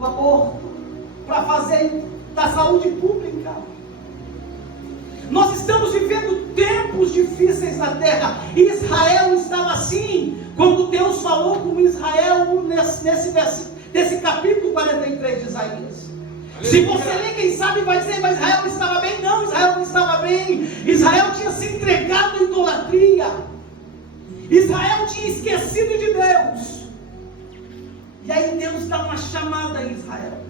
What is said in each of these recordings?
o aborto, para fazer da saúde pública. Nós estamos vivendo tempos difíceis na terra. Israel estava assim, quando Deus falou com Israel nesse capítulo 43 de Isaías. Se você ler, quem sabe vai dizer, mas Israel estava bem? Não, Israel não estava bem. Israel tinha se entregado à idolatria. Israel tinha esquecido de Deus. E aí Deus dá uma chamada a Israel.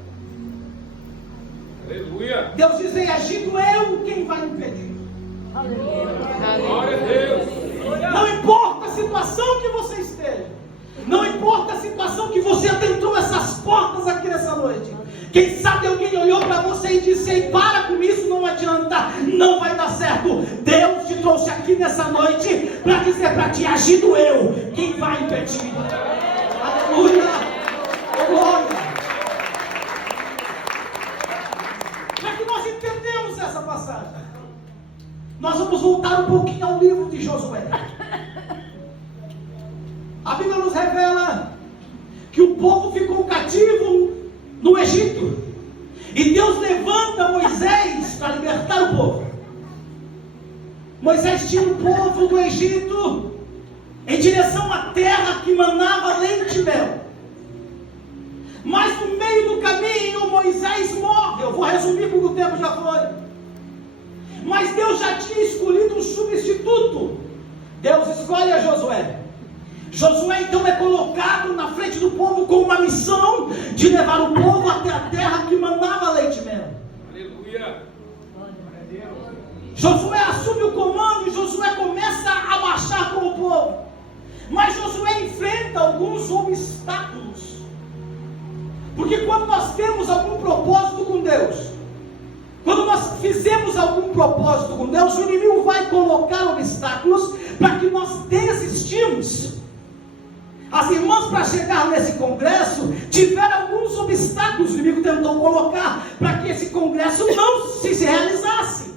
Aleluia. Deus diz: vem agindo eu, quem vai impedir? Glória a Deus. Não importa a situação que você esteja, não importa a situação que você adentrou essas portas aqui nessa noite. Quem sabe alguém olhou para você e disse: ei, para com isso, não adianta, não vai dar certo. Deus te trouxe aqui nessa noite para dizer para ti: agindo eu, quem vai impedir? Aleluia, oh, glória. Para que nós entendemos essa passagem, nós vamos voltar um pouquinho ao livro de Josué. A Bíblia nos revela que o povo ficou cativo no Egito, e Deus levanta Moisés para libertar o povo. Moisés tira o povo do Egito em direção à terra que manava leite e mel. Mas no meio do caminho Moisés morre. Eu vou resumir porque o tempo já foi. Mas Deus já tinha escolhido um substituto. Deus escolhe a Josué. Josué então é colocado na frente do povo com uma missão de levar o povo até a terra que manava leite e mel. Aleluia. Josué assume o comando e Josué começa a marchar com o povo. Mas Josué enfrenta alguns obstáculos. Porque quando nós temos algum propósito com Deus, quando nós fizemos algum propósito com Deus, o inimigo vai colocar obstáculos para que nós desistimos. As irmãs, para chegar nesse congresso, tiveram alguns obstáculos. O inimigo tentou colocar para que esse congresso não se realizasse.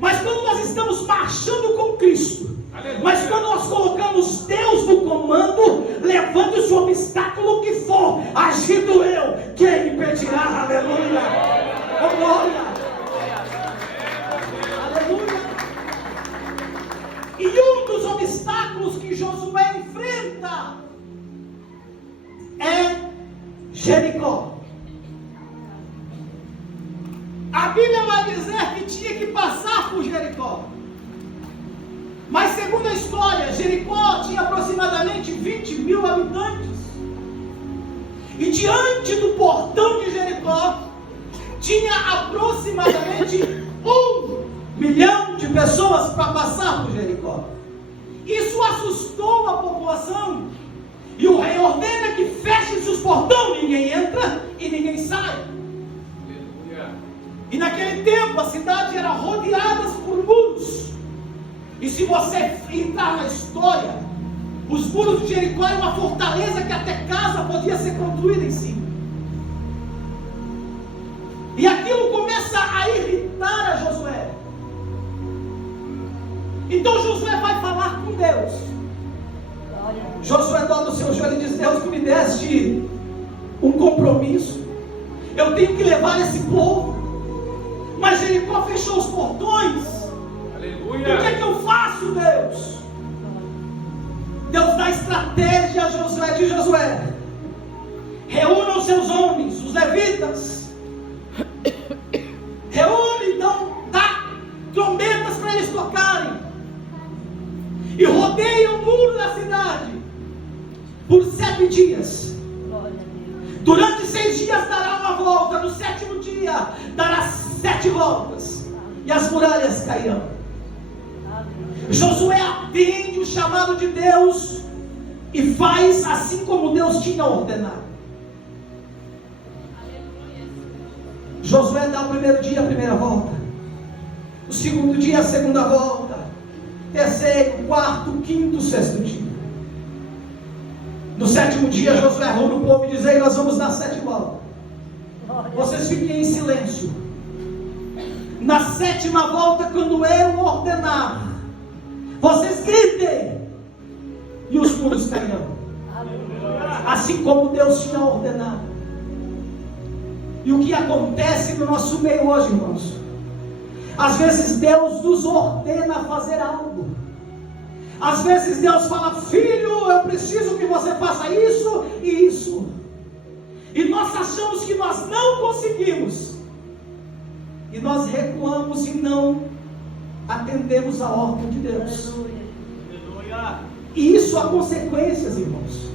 Mas quando nós estamos marchando com Cristo, mas quando nós colocamos Deus no comando, levante-se o obstáculo que for, agindo eu, quem impedirá? Aleluia, oh glória, aleluia. E um dos obstáculos que Josué enfrenta é Jericó. A Bíblia vai dizer que tinha que passar por Jericó. Mas segundo a história, Jericó tinha aproximadamente 20 mil habitantes. E diante do portão de Jericó, tinha aproximadamente 1 milhão de pessoas para passar por Jericó. Isso assustou a população. E o rei ordena que fechem-se os portões, ninguém entra e ninguém sai. E naquele tempo a cidade era rodeada por muros. E se você entrar na história, os muros de Jericó eram uma fortaleza que até casa podia ser construída em cima. E aquilo começa a irritar a Josué. Então Josué vai falar com Deus. Josué dobra o seu joelho e diz: Deus, tu me deste um compromisso. Eu tenho que levar esse povo. Mas Jericó fechou os portões. Aleluia. O que é que eu faço, Deus? Deus dá estratégia a Josué. De Josué: reúna os seus homens, os levitas. Reúne, então, dá trombetas para eles tocarem. E rodeia o muro da cidade por 7 dias. Durante 6 dias dará uma volta. No 7º dia dará 7 voltas. E as muralhas cairão. Josué atende o chamado de Deus e faz assim como Deus tinha ordenado. Josué dá o primeiro dia a primeira volta, o segundo dia a segunda volta, terceiro, quarto, quinto, sexto dia. No 7º dia Josué reúne o povo e diz: ei, nós vamos dar 7 voltas. Vocês fiquem em silêncio. Na 7ª volta, quando eu ordenar, vocês gritem e os muros cairão. Assim como Deus tinha ordenado. E o que acontece no nosso meio hoje, irmãos? Às vezes Deus nos ordena a fazer algo. Às vezes Deus fala: filho, eu preciso que você faça isso e isso. E nós achamos que nós não conseguimos. E nós recuamos e não atendemos a ordem de Deus. E isso há consequências, irmãos.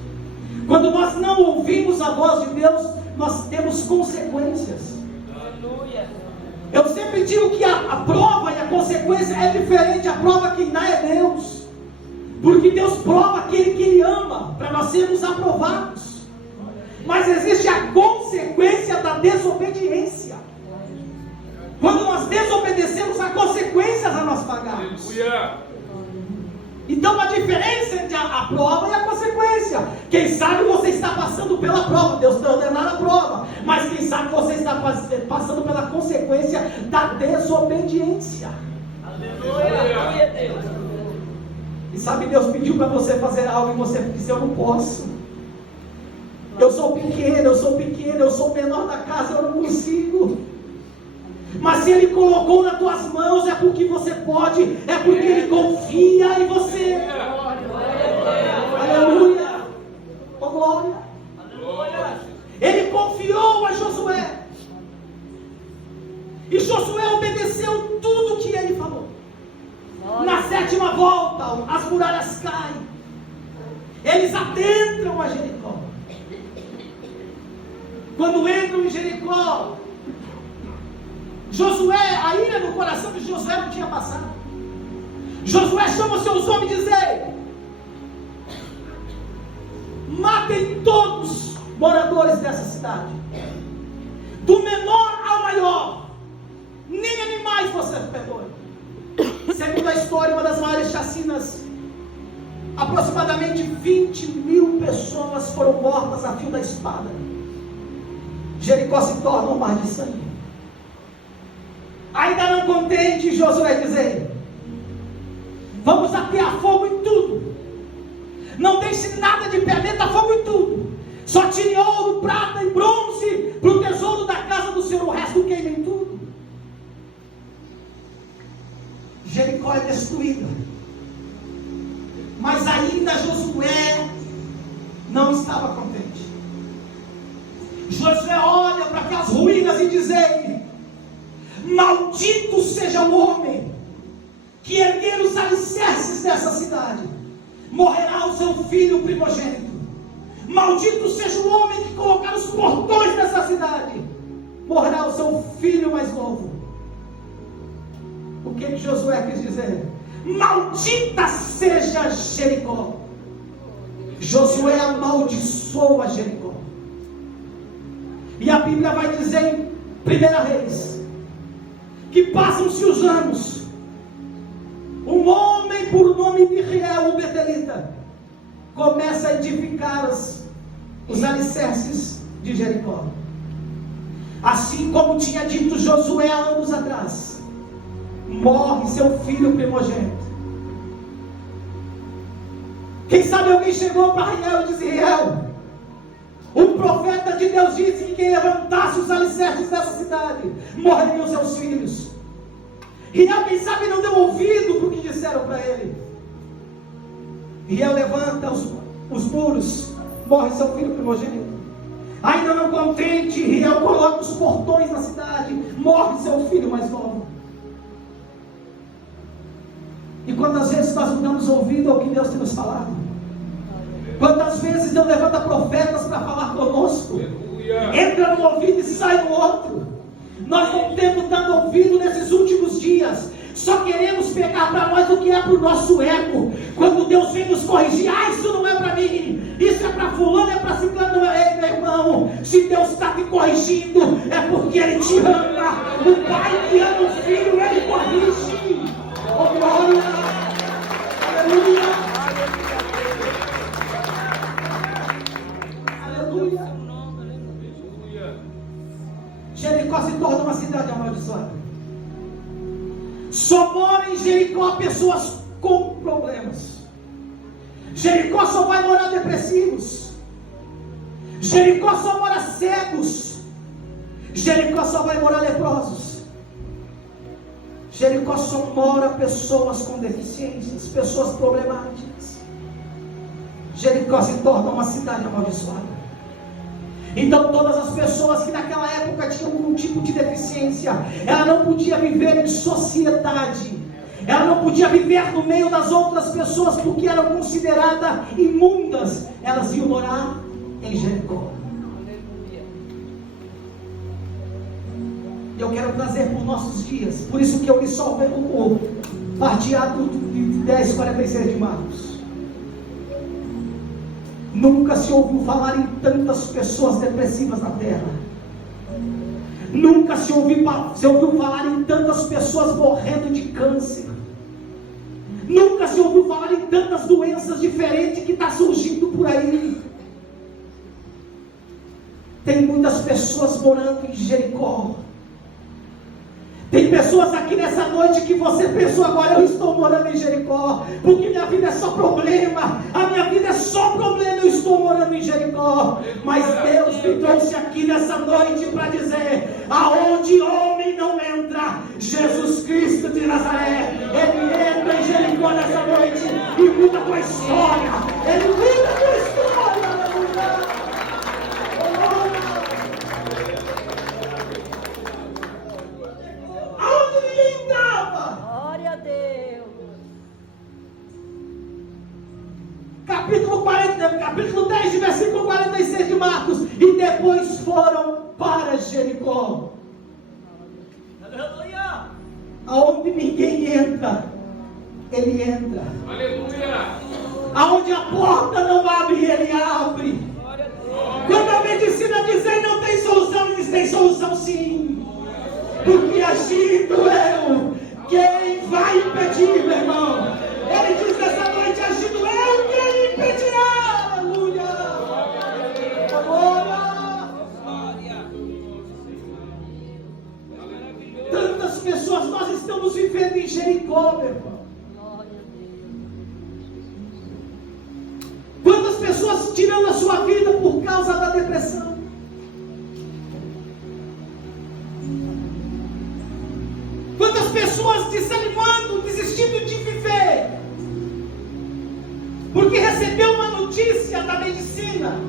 Quando nós não ouvimos a voz de Deus, nós temos consequências. Eu sempre digo que a prova e a consequência é diferente. A prova quem dá é Deus. Porque Deus prova aquele que Ele ama, para nós sermos aprovados. Mas existe a consequência da desobediência. Quando nós desobedecemos, há consequências a nós pagarmos. Então a diferença entre a prova e a consequência. Quem sabe você está passando pela prova, Deus está ordenando a prova. Mas quem sabe você está passando pela consequência da desobediência. Aleluia, Deus. E sabe, Deus pediu para você fazer algo e você disse: eu não posso. Eu sou pequeno, eu sou menor da casa, eu não consigo. Mas se Ele colocou nas tuas mãos, é porque você pode, é porque Ele confia em você. Aleluia! Oh, glória! Ele confiou a Josué. E Josué obedeceu tudo que Ele falou. Na 7ª volta, as muralhas caem. Eles adentram a Jericó. Quando entram em Jericó, Josué, a ira no coração de Josué não tinha passado. Josué chama os seus homens e diz: matem todos os moradores dessa cidade, do menor ao maior, nem animais você perdoe. Segundo a história, uma das maiores chacinas, aproximadamente 20.000 pessoas foram mortas a fio da espada. Jericó se torna um mar de sangue. Ainda não contente, Josué dizer: vamos atear fogo em tudo. Não deixe nada de pé, meta fogo em tudo. Só tire ouro, prata e bronze para o tesouro da casa do Senhor. O resto queime em tudo. Jericó é destruída. Mas ainda Josué não estava contente. Josué olha para aquelas ruínas e diz: maldito seja o homem que erguer os alicerces dessa cidade. Morrerá o seu filho primogênito. Maldito seja o homem que colocar os portões dessa cidade. Morrerá o seu filho mais novo. O que Josué quis dizer? Maldita seja Jericó. Josué amaldiçoa Jericó. E a Bíblia vai dizer em 1 Reis que passam-se os anos. Um homem por nome de Riel, o betelita, começa a edificar os alicerces de Jericó. Assim como tinha dito Josué há anos atrás, morre seu filho primogênito. Quem sabe alguém chegou para Riel e disse: Riel, o profeta de Deus disse que quem levantasse os alicerces dessa cidade morreriam seus filhos. Riel, quem sabe, não deu ouvido para o que disseram para ele. Riel levanta os muros, morre seu filho primogênito. Ainda não contente, Riel coloca os portões na cidade, morre seu filho mais novo. E quantas vezes nós não damos ouvido ao que Deus tem nos falado? Quantas vezes Deus levanta profetas para falar conosco? Entra num ouvido e sai no outro. Nós não temos dado ouvido nesses últimos dias. Só queremos pegar para nós o que é para o nosso ego. Quando Deus vem nos corrigir: isso não é para mim, isso é para fulano, é para ciclano. Ei, meu irmão, se Deus está te corrigindo, é porque Ele te ama. O pai que ama o filho, Ele corrige. Oh, glória! Aleluia! Aleluia! Jericó se torna uma cidade amaldiçoada. Só moram em Jericó pessoas com problemas. Jericó só vai morar depressivos. Jericó só mora cegos. Jericó só vai morar leprosos. Jericó só mora pessoas com deficiências, pessoas problemáticas. Jericó se torna uma cidade amaldiçoada. Então todas as pessoas que naquela época tinham algum tipo de deficiência, ela não podia viver em sociedade, ela não podia viver no meio das outras pessoas, porque eram consideradas imundas. Elas iam morar em Jericó. Eu quero trazer para os nossos dias, por isso que eu li só o parteado de 10:46 de Marcos. Nunca se ouviu falar em tantas pessoas depressivas na terra. Nunca se ouviu falar em tantas pessoas morrendo de câncer. Nunca se ouviu falar em tantas doenças diferentes que estão surgindo por aí. Tem muitas pessoas morando em Jericó. Tem pessoas aqui nessa noite que você pensou agora: eu estou morando em Jericó, porque minha vida é só problema, a minha vida é só problema, eu estou morando em Jericó. Mas Deus me trouxe aqui nessa noite para dizer: aonde homem não entra, Jesus Cristo de Nazaré, Ele entra em Jericó nessa noite e muda a tua história. Ele muda a tua história, aleluia. Glória a Deus. Capítulo 10, versículo 46 de Marcos. E depois foram para Jericó. Aleluia. Aonde ninguém entra, ele entra. Aleluia. Aonde a porta não abre, ele abre. Quando a medicina dizer não tem solução, ele diz: tem solução sim. Porque agindo eu, quem vai impedir, meu irmão? Ele diz nessa noite: agindo eu, quem impedirá? Aleluia! Glória! Tantas pessoas nós estamos vivendo em Jericó, meu irmão. Quantas pessoas tirando a sua vida por causa da depressão? Quantas pessoas desanimando, desistindo de viver, porque recebeu uma notícia da medicina?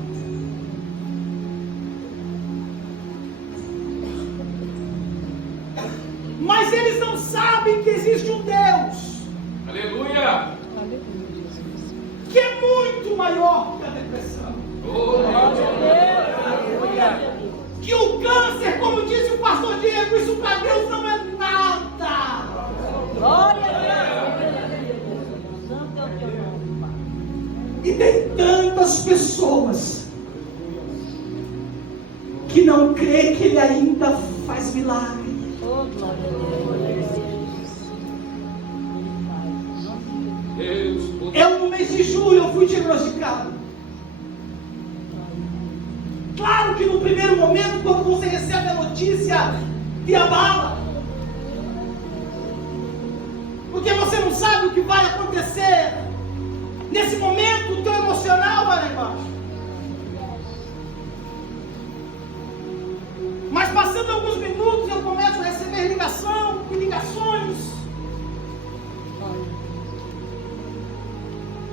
Mas eles não sabem que existe um Deus. Aleluia. Que é muito maior que a depressão. Que o câncer, como disse o pastor Diego, isso para Deus não é nada. Glória a Deus. E tem tantas pessoas que não creem que Ele ainda faz milagre. Oh, glória a Deus. Eu, no mês de julho, eu fui diagnosticado. Claro que no primeiro momento, quando você recebe a notícia, te abala. Porque você não sabe o que vai acontecer. Nesse momento, o teu emocional vai lá embaixo. Mas passando alguns minutos, eu começo a receber ligações.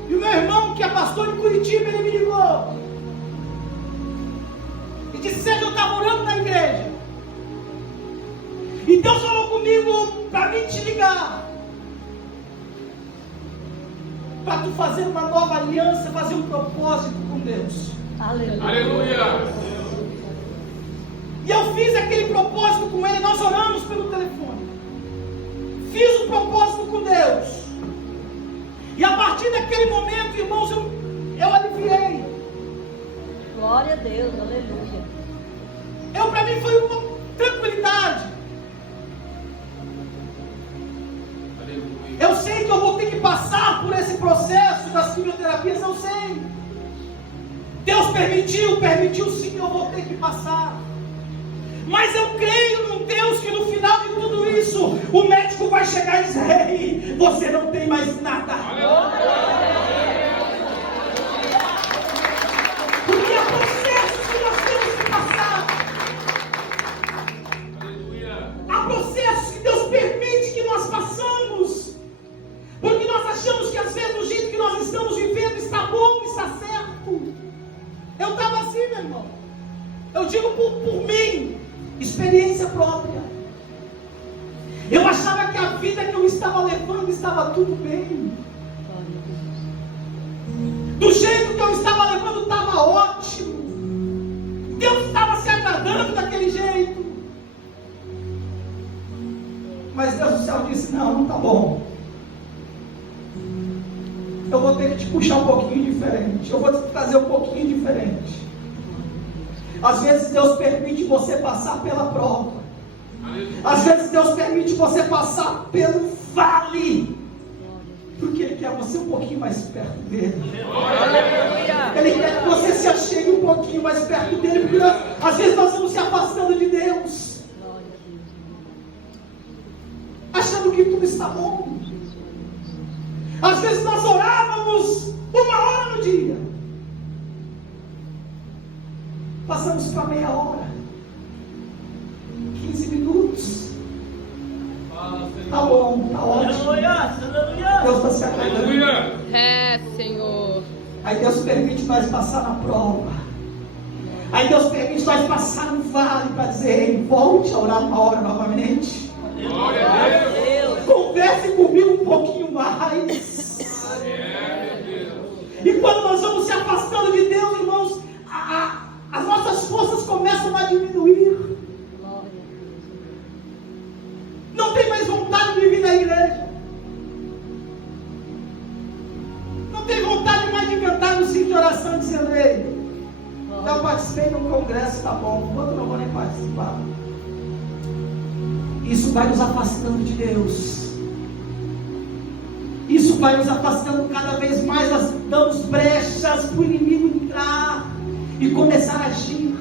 E o meu irmão, que é pastor em Curitiba, ele me ligou. E disse: Sérgio, eu estava orando na igreja. E Deus falou comigo para mim te ligar. Para tu fazer uma nova aliança, fazer um propósito com Deus. Aleluia. Aleluia. E eu fiz aquele propósito com ele, nós oramos pelo telefone. Fiz o propósito com Deus. E a partir daquele momento, irmãos, eu aliviei. Glória a Deus, aleluia. Para mim foi uma tranquilidade. Aleluia. Eu sei que eu vou ter que passar por esse processo das quimioterapias, eu sei. Deus permitiu sim, eu vou ter que passar. Mas eu creio num Deus que no final de tudo isso, o médico vai chegar e dizer: ei, você não tem mais nada. assim, meu irmão. Eu digo por mim, experiência própria. Eu achava que a vida que eu estava levando estava tudo bem. Do jeito que eu estava levando estava ótimo. Deus estava se agradando daquele jeito. Mas Deus do céu disse: não está bom. Eu vou ter que te puxar um pouquinho diferente. Eu vou te trazer um pouquinho diferente. Às vezes Deus permite você passar pela prova. Às vezes Deus permite você passar pelo vale. Porque Ele quer você um pouquinho mais perto dele. Ele quer que você se achegue um pouquinho mais perto dele. Porque às vezes nós estamos se afastando de Deus, achando que tudo está bom. Às vezes nós orávamos 1 hora no dia, passamos para meia hora, 15 minutos. Tá bom, tá ótimo. Deus está se agradando. Senhor. Aí Deus permite nós passar na prova. Aí Deus permite nós passar no vale para dizer: volte a orar 1 hora novamente. Glória a Deus. Converse comigo um pouquinho mais. E quando nós vamos se afastando de Deus, irmãos, as nossas forças começam a diminuir. Não tem mais vontade de vir na igreja. Não tem vontade mais de cantar no sítio de oração dizendo: ei, já participei de um congresso, tá bom, outro não vou nem participar. Isso vai nos afastando de Deus. Isso vai nos afastando cada vez mais. Nós damos brechas para o inimigo entrar e começar a agir.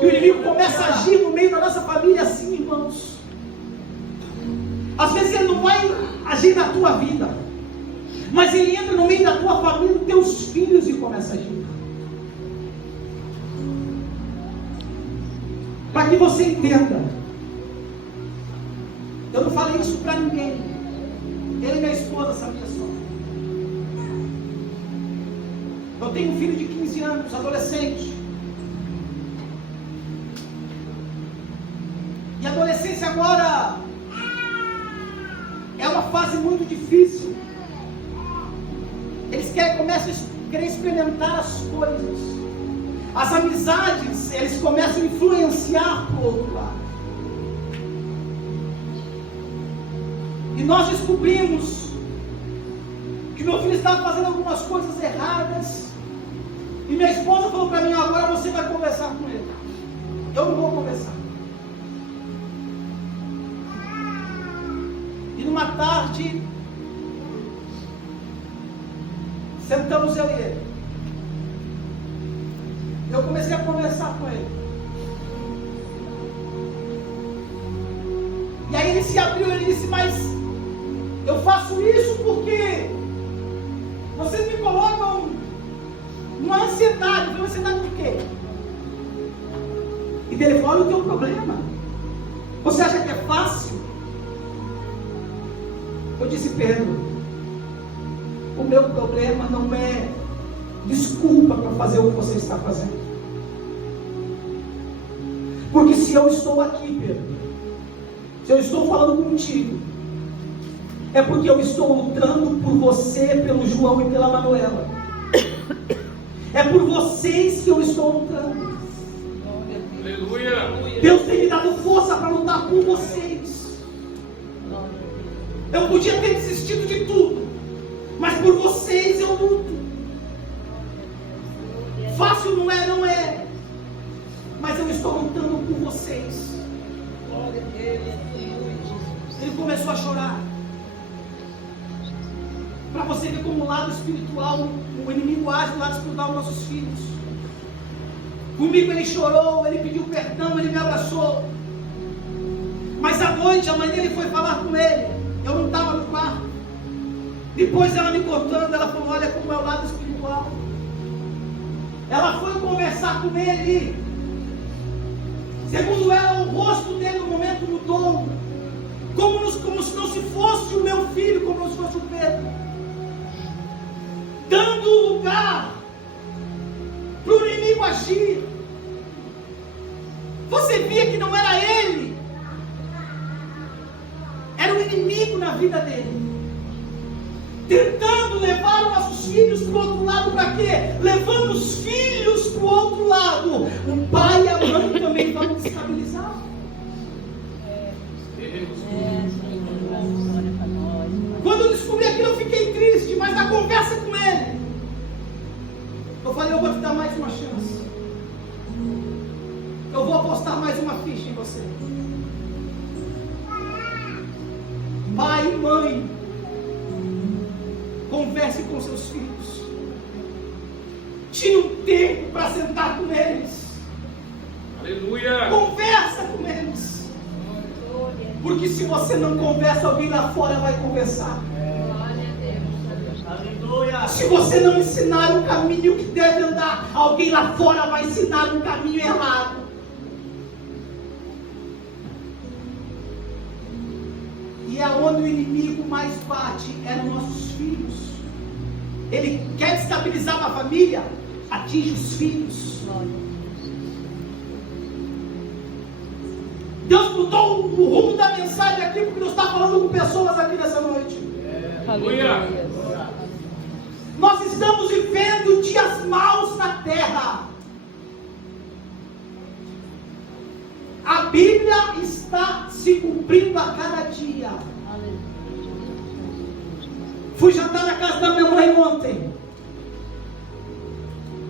E o inimigo começa a agir no meio da nossa família assim, irmãos. Às vezes ele não vai agir na tua vida, mas ele entra no meio da tua família, dos teus filhos, e começa a agir. Para que você entenda, eu não falei isso para ninguém. Ele e minha esposa sabia só. Eu tenho um filho de 15 anos, adolescente. E a adolescência agora é uma fase muito difícil. Eles começam a querer experimentar as coisas. As amizades, eles começam a influenciar para o outro lado. E nós descobrimos que meu filho estava fazendo algumas coisas erradas. E minha esposa falou para mim: agora você vai conversar com ele. Eu não vou conversar. E numa tarde, sentamos eu e ele. Eu comecei a conversar com ele. E aí ele se abriu, ele disse: mas eu faço isso porque vocês me colocam numa ansiedade. Uma ansiedade de quê? E ele falou: olha o teu problema. Você acha que é fácil? Eu disse: Pedro, o meu problema não é desculpa para fazer o que você está fazendo. Porque se eu estou aqui, Pedro, se eu estou falando contigo, é porque eu estou lutando por você, pelo João e pela Manuela. É por vocês que eu estou lutando. Aleluia. Deus tem me dado força para lutar por vocês. Eu podia ter desistido de tudo, mas por vocês eu luto. Fácil não é, mas eu estou lutando por vocês. Ele começou a chorar. Para você ver como o lado espiritual, o inimigo age do lado espiritual dos nossos filhos. Comigo ele chorou, ele pediu perdão, ele me abraçou. Mas à noite, a mãe dele foi falar com ele. Eu não estava no quarto. Depois ela me contando, ela falou: olha como é o lado espiritual. Ela foi conversar com ele. Segundo ela, o rosto dele no momento mudou. Como se não se fosse o meu filho, como se fosse o Pedro. dando lugar para o inimigo agir. Você via que não era ele, era o inimigo na vida dele, tentando levar os nossos filhos para o outro lado. Para quê? Levando os filhos para o outro lado, o pai e a mãe também vão desestabilizar. Quando eu descobri aquilo, eu fiquei triste, mas na conversa com ele, eu falei: eu vou te dar mais uma chance, eu vou apostar mais uma ficha em você. Pai e mãe, converse com seus filhos, tire um tempo para sentar com eles. Aleluia. Conversa com eles. Porque se você não conversa, alguém lá fora vai conversar. Aleluia. Se você não ensinar o caminho que deve andar, alguém lá fora vai ensinar um caminho errado. E é onde o inimigo mais bate, eram nossos filhos. Ele quer destabilizar uma família, atinge os filhos. Deus mudou o rumo da mensagem aqui, porque Deus está falando com pessoas aqui nessa noite. Aleluia. Nós estamos vivendo dias maus na terra. A Bíblia está se cumprindo a cada dia. Fui jantar na casa da minha mãe ontem,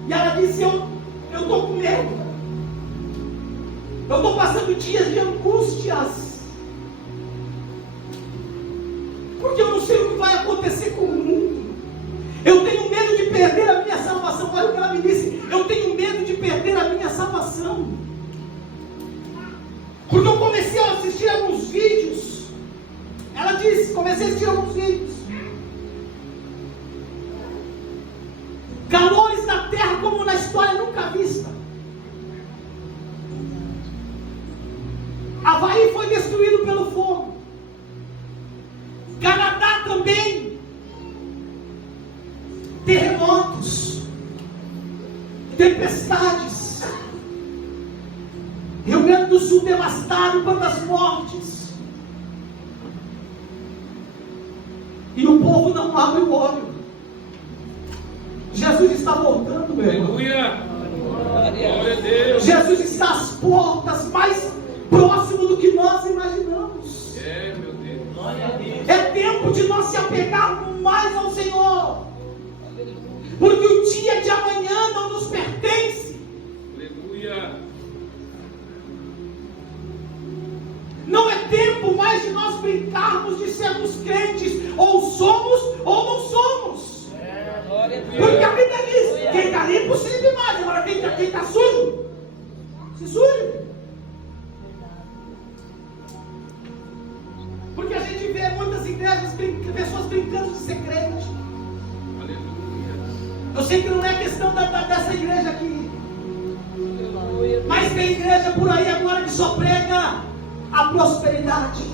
e ela disse: eu estou com medo, eu estou passando dias de angústias, porque eu não sei o que vai acontecer com o mundo. Eu tenho medo de perder a minha salvação. Olha o que ela me disse: eu tenho medo de perder a minha salvação, porque eu comecei a assistir alguns vídeos. Ela disse: comecei a assistir alguns vídeos, calores na terra como na história nunca vista. Havaí foi destruído pelo fogo, Canadá também, terremotos, tempestades, Rio Grande do Sul devastado, quantas mortes, e o povo não abre o olho. Jesus está voltando, meu irmão. Aleluia. Glória a Deus. Jesus está às portas, mais próximo do que nós imaginamos. Meu Deus. Glória a Deus. É tempo de nós se apegarmos mais ao Senhor, porque o dia de amanhã não nos pertence. Aleluia. Não é tempo mais de nós brincarmos de sermos crentes, ou somos ou não somos. Porque a Bíblia diz: quem está limpo se limpe mais. Agora quem está sujo, se suje. Porque a gente vê muitas igrejas, pessoas brincando de ser crente. Aleluia. Eu sei que não é questão dessa igreja aqui, mas tem igreja por aí agora que só prega a prosperidade.